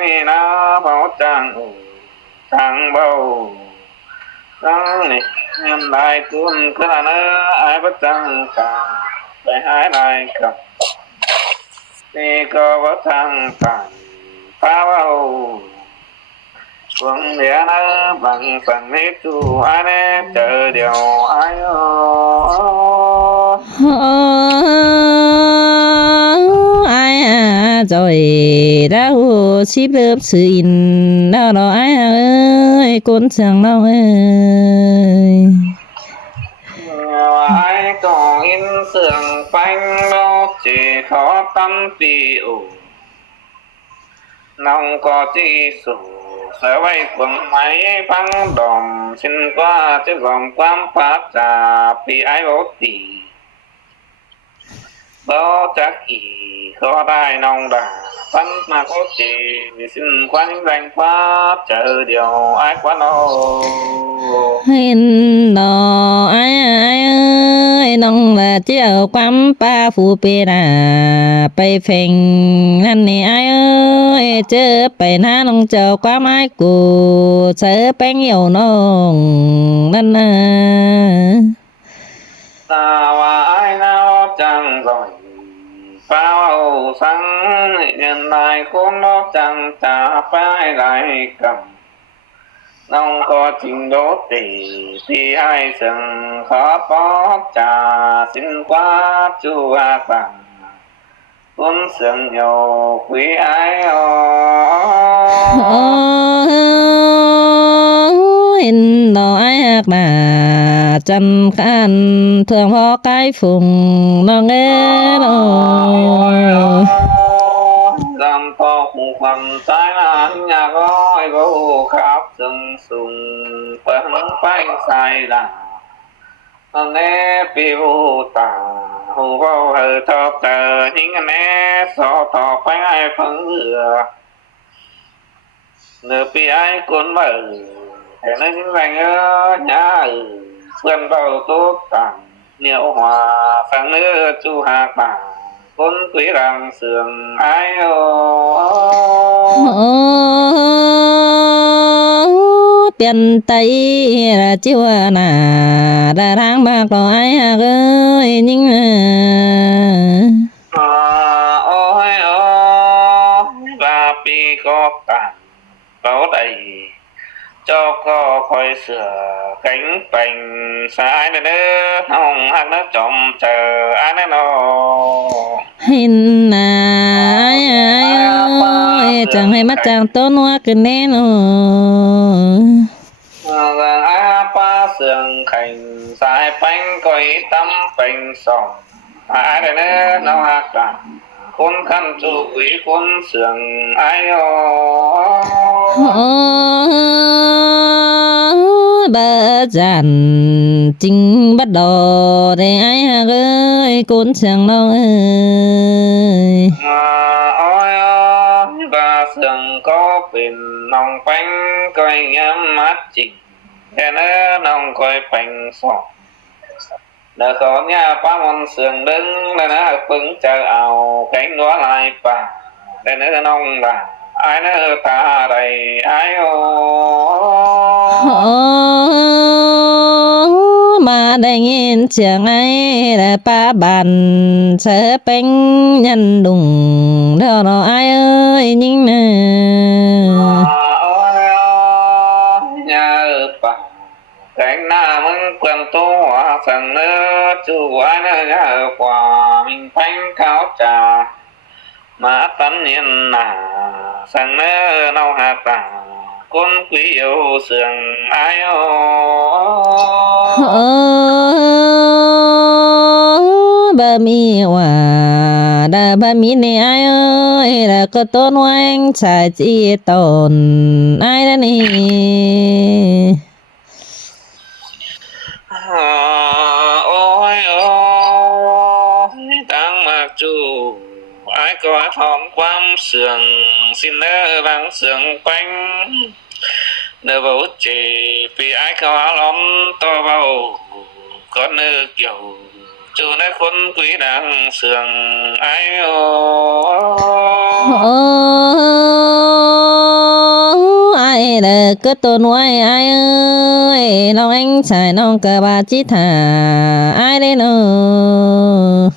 นี่นะเบาจังจังเบาจังนี่ยังได้กุนขนาดนั้นไอ้ประจังกาไปหายได้กับนี่ก็ว่าจังกันฟ้าเบาvâng địa nó bằng phần nếp chu ai nè chờ điều ai ai à rồi đã ship lớp sự in đó đó ai ơi con chẳng đâu ơi ai còn in sườn phanh đâu chỉ khó tâm tì ủ nông có chi sủ sở vây quần máy phăng đòn xin qua chứ gồm quám phát trà vì ai bố tì đó chắc ý khó đai nông đà phấn mà có tì xin qua những danh pháp chờ điều ai quá nô hình đó ai ơi nông là chiều quám pa phụ bê nà bay phènนั่นนี่ai ơiเจอไปหน้าน้องเจ้าความอ้ายกูเสือแป้งเหี่ยวน้องนั่นน่ะ và ai nào chẳng rồi bao sáng nhân lại khốn nó chẳng trả phải lại cầm nông có trình độ thì ai sừng khó bó trả xin quá chú ác bằng cuốn sừng nhiều quý ai hình đó ai hạc nà chân khăn thường ho cái phùng nó nghe rồi dằm to khủng khoằm trái nán nhà gói gấu khắp rừng sùng phấn phanh sai đà nghe biểu tả hù vô hờ thọ tờ những nghe so tỏ phanh ai phấn vừa nửa bị ai cuốn vợ thế nên những rành nhá vườn bầu tốt tặng nhiều hòa sáng nữa chu hạc bà con quý rằng sườn ai biển tây là chiều nà đã tháng bạc rồi ai hạc ơi nhưng ôi và bị có tặng có đầy cho có khói sửa cánh bành sai nữa không hạc nó chồng chờ ai nó hình ai ơi chẳng hay mắt chẳng tốt hoa cái nè nó ai pa sườn khành sai bánh coi tâm bành sòng ai đây nữa nó hạc cả con khăn chú quý con sườn ai bà dàn chính bắt đầu để ai hạc ơi con chẳng đâu ơi ôi bà sườn có bình nòng bánh coi nhắm mắt chỉnh thế nữa nòng coi bánh sòng nợ khó nhà ba môn sườn đứng đây nó phứng chờ ảo cánh nó lại bà đây nữa nông là ai nó ta đầy ai mà đây nhìn chẳng ai là ba bàn sẽ bánh nhân đùng đó nó ai ơi nhưng nè nhà bà cánh na mừng quần tô sẵn nữa chú ai nó nhà quả mình phanh kháo trà mà tấn nhiên nà sẵn nữa nâu hạt tà con quý yêu sườn ai bà mi hòa đã bà mi này ai ơi là có tôn oanh xài chi tồn ai đó nè ôi đang mặc dù ai có thòng quam sườn xin nơ vắng sườn quanh nơ vô chỉ vì ai có lắm to vào con nơ kiểu chú nơ khuôn quý đang sườn ai là cứ tôi nuôi ai ơi lòng anh xài lòng cờ bà chỉ thả ai đây nữa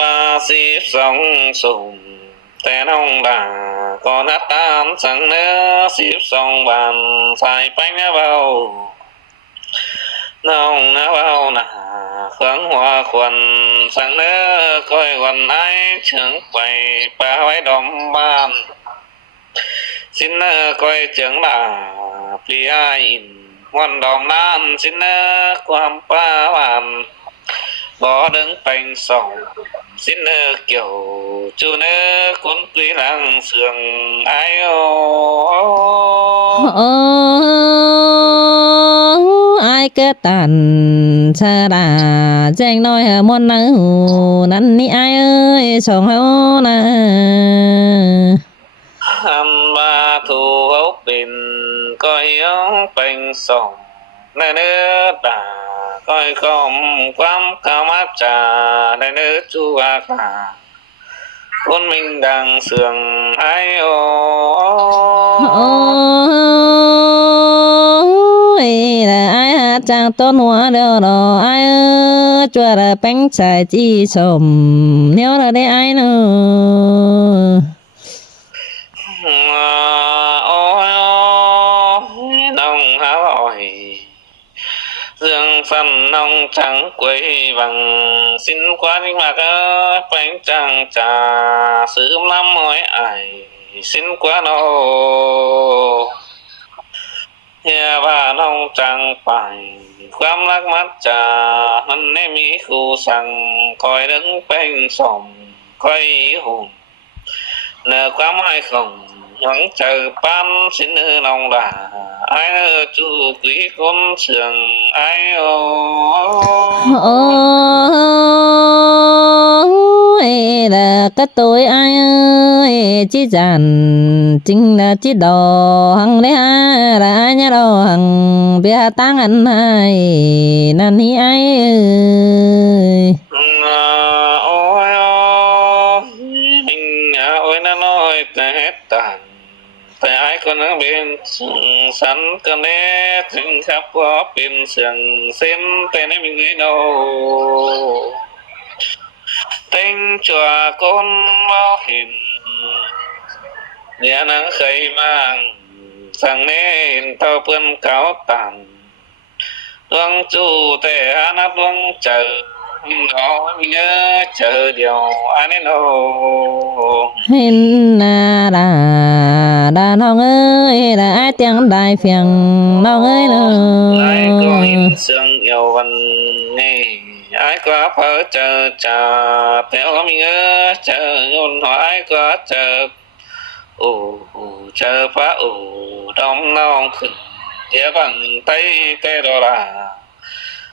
มาสิบสองสุ่มแต่น้องด่าก็นัดตามสั่งเนื้อ12 วันใส่ไปนะเบาน้องนะเบาหนาเครื่องหัวควันสั่งเนื้อก้อยวันไหนเฉิงไปป่าไว้ดอมบ้านสิ้นเนื้อก้อยเฉิงด่าพี่อ้ายอินวันดอมน้ำสิ้นเนื้อความป้าหวานบ่ดึงเป็นสองสิ้นเนื้อเกี่ยวจูเนื้อคนกุยหลังเสื่องไอโอ ai kết tàn xa đà chàng nói môn nữ năn ni ai ơi sòng hấu na หันมาถูเอาเป็นก้อยย้องเป็นสองในเนื้อตาก้อยคอมความขมับจาในเนื้อจูอากาคนมิงดังเสื่องไอโอ là ai hát chàng tôn hoa đều đó ai ơi chùa là bánh xài chi sồm nếu là để ai nữa โอ้ยน้องหาบ่อยเรื่องสั้นน้องจังกวยบังสินกว่านิ่งมากแป้งจังจ่าซื้อน้ำหอยไอสินกว่าโนเฮียว่าน้องจังไปความรักมัดจามันไม่มีครูสั่งคอยดึงแป้งส่งคอยหุ่นเนื้อความหมายของหวังเจอปั้นสินเนื้อน้องด่าไอ้จูกุยคนเสื่องไอ้โอ là cái tôi ai ơi chỉ dàn chính là chỉ đồ hằng đấy ha là ai nhá đồ hằng bia tăng ăn hay năn hi ai ơi ôi mình ôi nó nói hết tànแต่ไอ้คนนั้นเป็นสันกันแน่ถึงครับว่าเป็นเสียงเส้นแต่ไม่มีเงินเอาเต็งจัวคนบ่เห็นเนี่ยนังเคยมั่งสั่งเน้นเท่าเพื่อนเขาตันดวงจูแต่หานับดวงเจอเอาไม่เนื้อเจอเดียวอันนี้โน hin na đà đà non ơi là ai tiếng đại phiền non ơi ai có nữa in sương yêu văn nè ai có phở chờ trà theo mình chờ nhôn hỏi ai có chờ chờ phá đông non khẩn nhớ bằng tay cái đó là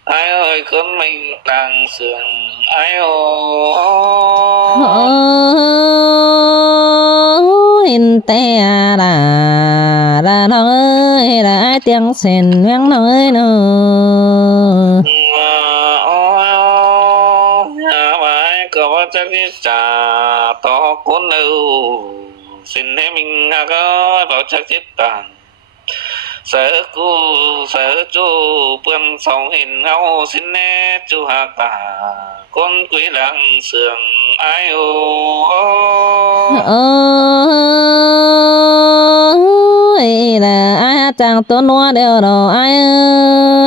ai ơi con mình đang sương ai hin te là non ơi là ai tiếng sen miếng non ơi nữa có chắc đi trả to cuốn đâu xinให้mình có bảo chắc chết tàn sở chú bươn sóng hình ngâu xin nè chú hạ tà con quý lăng sườn ai ơi là ai hát chàng tôn hoa đều đồ ai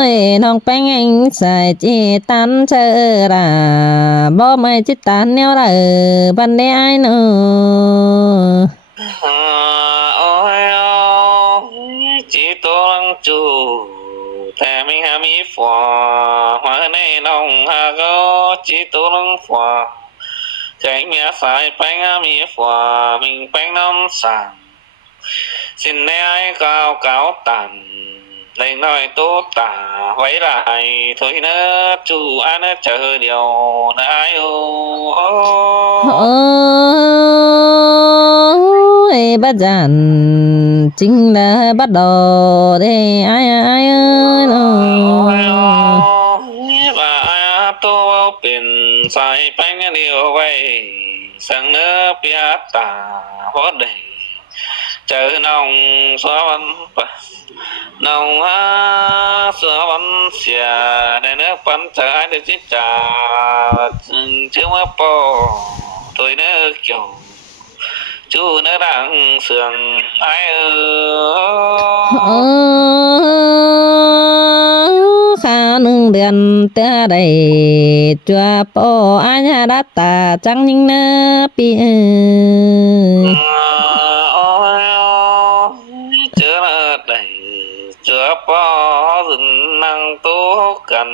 ơi nong bánh anh xài chỉ tan chờ là bó mày chỉ tan neo là ở ban đế ai nữa ôi chỉ tôn chúแต่mình hà mi phò hoa này nong hà có chỉ tôn phò cái mía phải bánh hà mi phò mình bánh non sàng xin nè ai cao tàn này nói tốt tả vậy lại thôi nữa chú anh chờ điều ai ơi bắt dàn chính là bắt đầu để ai ơi và ai tô biển sai bánh điều vậy sang nữa bia tả hóa đầy เจอน้องสวรรค์น้องสวรรค์เสียในเนื้อปันใจในจิตใจชื่อว่าปอตัวเนื้อเกี่ยวจูเนื้อดังเสื่องไอ้ข้าว1 เดือนเตอได้จัวปออัญญาดัตตาจังยิงเนอปีเจอได้เจอปอสินนั่งโต๊ะกัน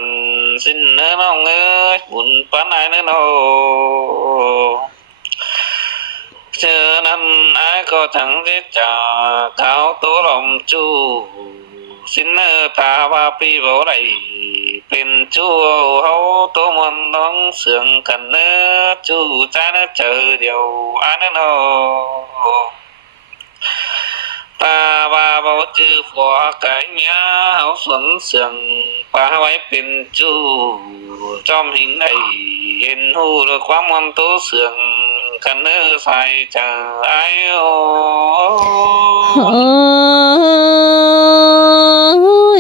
สิ้นเนื้อน้องเอ้ยบุญปานไหนเนื้อโนเจอนั้นไอ้ก็ทั้งที่จะเขาตัวลมจูสิ้นเนื้อตาว่าปีบ่ได้เป็นจูเฮาตัวมันน้องเสื่องกันเนื้อจูใจเนื้อเจอเดียวอันนั้นโนตาว่าบ่จื้อผัวไก่เมียเฮาสนเสื่องปาไว้เป็นจูจอมหิงได้เห็นหูด้วยความมันตัวเสื่องกันเนื้อใส่ใจไอ้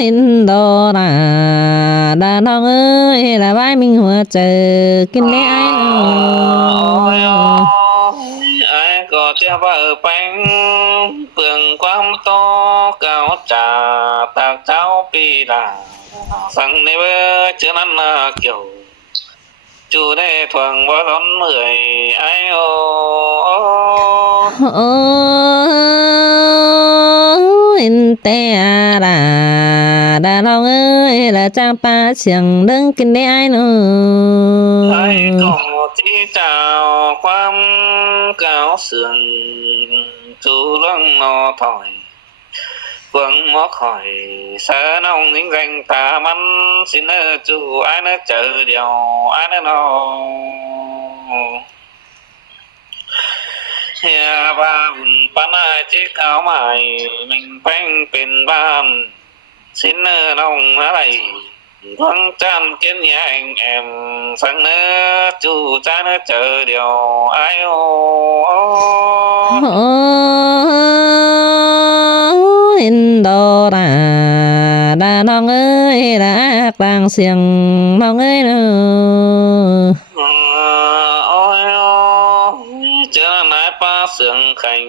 อินโดราดาน้องเอ้ยละไว้มิงหัวเจอกินได้ไอ้ไอ้ก็จะเปิดแป้งเปลืองความโตเก่าจ่าตากเจ้าปีดาสั่งในเมื่อเจอนั้นเกี่ยวจูได้ทวงบ่ร้อนเมื่อยไอ้อินเตราดาน้องเอ้ยละจางปาเสียงดึงกินได้ไอ้เนาะไอ้ก็ที่เจ้าความเก่าเสื่องจูเรื่องนอถอยเฟืองหมอข่อยเสน้องนิ่งแรงตามันสิเนอจูไอ้เนอเจอเดียวไอ้เนอนอเฮียบ้านปานายจิกเอาใหม่มิงแป้งเป็นบ้านสิเนอน้องอะไรทั้งจันเกินแยงแอมสังเนื้อจูใจเนอเจอเดียวไอ้อินโดราดาน้องเอ้ยละกลางเสียงน้องเอ้ยเนาะเจอนายป้าเสียงแข่ง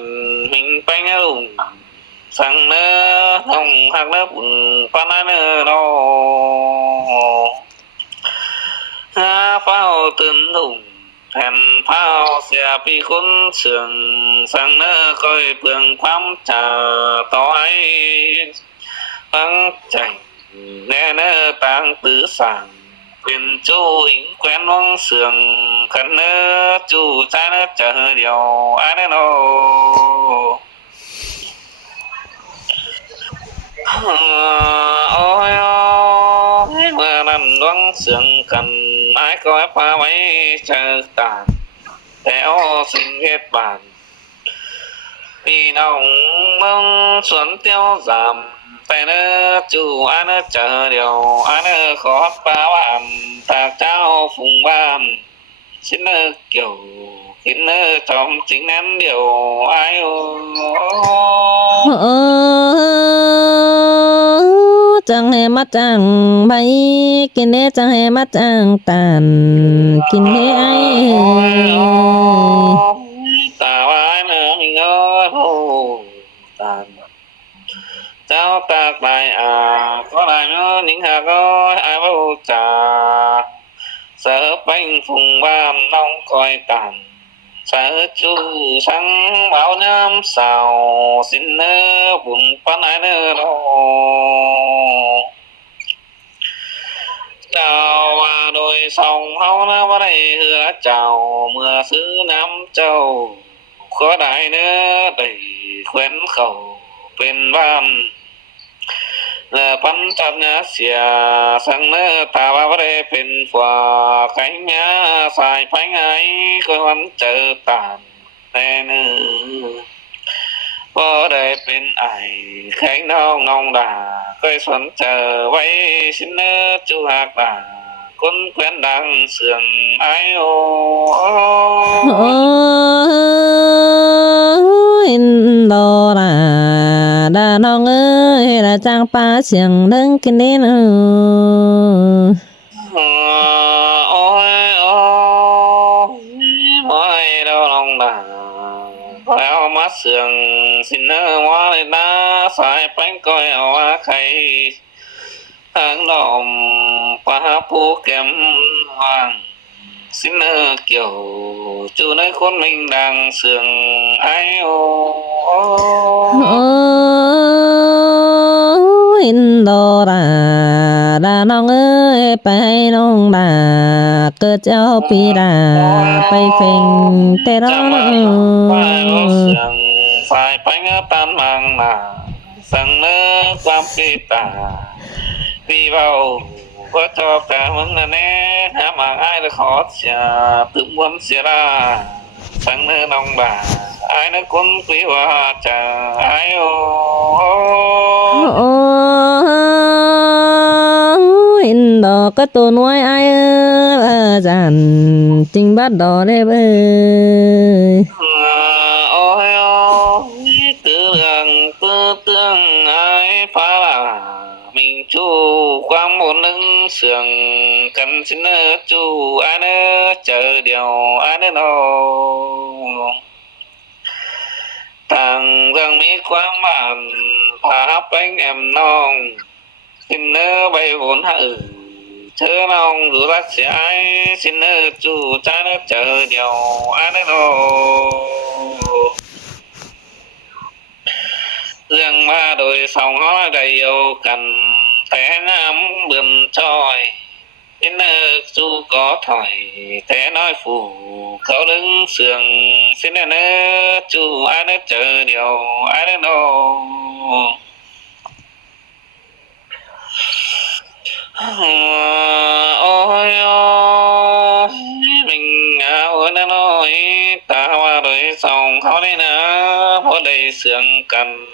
มิงแป้งลุงสั่งเนื้อน้องหักเนื้อปุ่นปานเนื้อโนเฝ้าตื่นลุงแผ่นเผาเสียปีคนเสื่องสั่งเนื้อคอยเปลืองความจ่าต่อให้ฟังใจแน่เนื้อต่างตื้อสั่งเป็นจูหิงแควนวังเสื่องคันเนื้อจูใจเนื้อเจอเดียวอันนั้นโนโอ้ยเมื่อนั้นวังเสื่องกันไอ้ก็พาไว้เจอตาแต่โอ้สิ่งเหตุบานพี่น้องเมืองสวนเตี้ยวสามแต่เนื้อจูอันเนื้อเจอเดียวอันเนื้อขอปาว่านตากเจ้าฝุ่งบ้านชิ้นเนื้อเกี่ยวกินเนื้อจอมจริงนั้นเดียวไอ้จังให้มาจังใบกินเด้จังให้มาจังตันกินเด้ไอ้ตาว่าเนื้อมีเงยโหตันเจ้าตากไปก็ได้เมื่อนิ่งหาก็ไอ้บ่จ่าเสือเป็นฝุ่งบ้านน้องคอยตันเสือจูสังเบาน้ำสาวสิ้นเนื้อบุญปานเนื้อโลเจ้าว่าโดยส่องเฮานะบ่ได้เหือเจ้าเมื่อซื้อน้ำเจ้าขอได้เนื้อได้แขวนเข้าเป็นบ้านพันตัดเสียสังเนื้อตาว่าบ่ได้เป็นฝ่าไก่เมียสายไปไงก็วันเจอตานแน่เนื้อบ่ได้เป็นไอ้แข้งน้องงองดาเคยสนเจอไว้สิเนื้อจูหักดาคนแขวนดังเสื่องไอ้อินโดรา น้องเอ้ยละจางปลาเสียงเดิงกินเด่นโอ้ยโอ้ยไม่เราลองด่าแล้วมาเสียงสินเนอร์ว่าเลยนะสายแป้งก้อยเอาว่าใครทางดอมปลาผู้แก้มว่างสินเนอร์เกี่ยวจูในคนมิงดังเสียงไอโอ โอ้อินโดราดาน้องเอ้ยไปน้องดาเกิดเจ้าปีดาไปเฟ่งแต่ร้อ จะ ง มาไปเอาเสียงสายไปเงาตันมังนาสั่งเนื้อความปีตาพี่เบาก็ชอบแต่มึงนะแน่หามาอ้ายเลยขอเสียตึมวันเสียดาสั่งเนื้อน้องบ่าอ้ายนึกคนปีว่าจะอ้ายโอ โอ้อินดอก็ตัวน้อยไอ้เอ้ยจันจริงบัดดอได้เบ้ย โอ้ยโอ้ยtư lượng tư tương ai phá là mình chu quang một nâng sườn cần xin nơ chu ai nơ chờ điều ai nơ đâu thằng rằng mỹ quang bản phá hấp anh em non xin nơ bay vốn hạ chớ non dù bác sĩ ai xin nơ chu cha nơ chờ điều ai nơ đâu dương ma đôi sòng hói đầy yêu cần té ngắm bườn trôi đến nơi chu có thỏi té nói phù khẩu đứng sườn xin nơ chu ai nơ chờ điều ai nơ đâu ôi ôi mình ôi nó nói ta qua đôi sòng hói đây nè hói đầy sườn cần